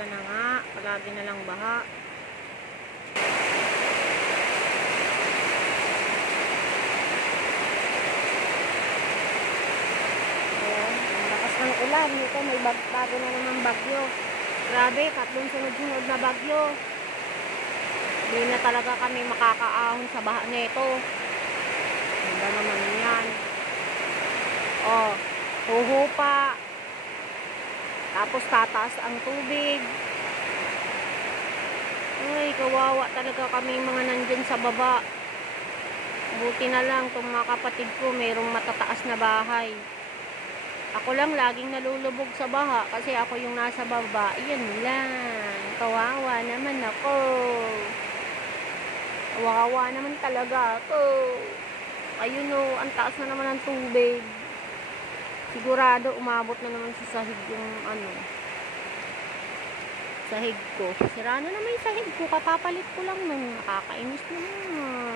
ka na nga. Palagi na lang baha. Ayan, ang lakas ng ulan. Ito, may bago na naman bagyo. Grabe, tatlong sunod-sunod na bagyo. Hindi na talaga kami makakaahon sa baha nito. Ganda naman yan. Oh, huhupa. Tapos tataas ang tubig. Ay, kawawa talaga kami mga nandyan sa baba. Buti na lang itong mga kapatid ko mayroong matataas na bahay. Ako lang laging nalulubog sa baha kasi ako yung nasa baba. Yan lang. Kawawa naman ako. Kawawa naman talaga ako. Ayun o, ang taas na naman ng tubig. Sigurado umabot na naman sa sahig yung sahig ko. Sira na naman yung sahig ko. Kapapalit ko lang nun. Nakakainis naman.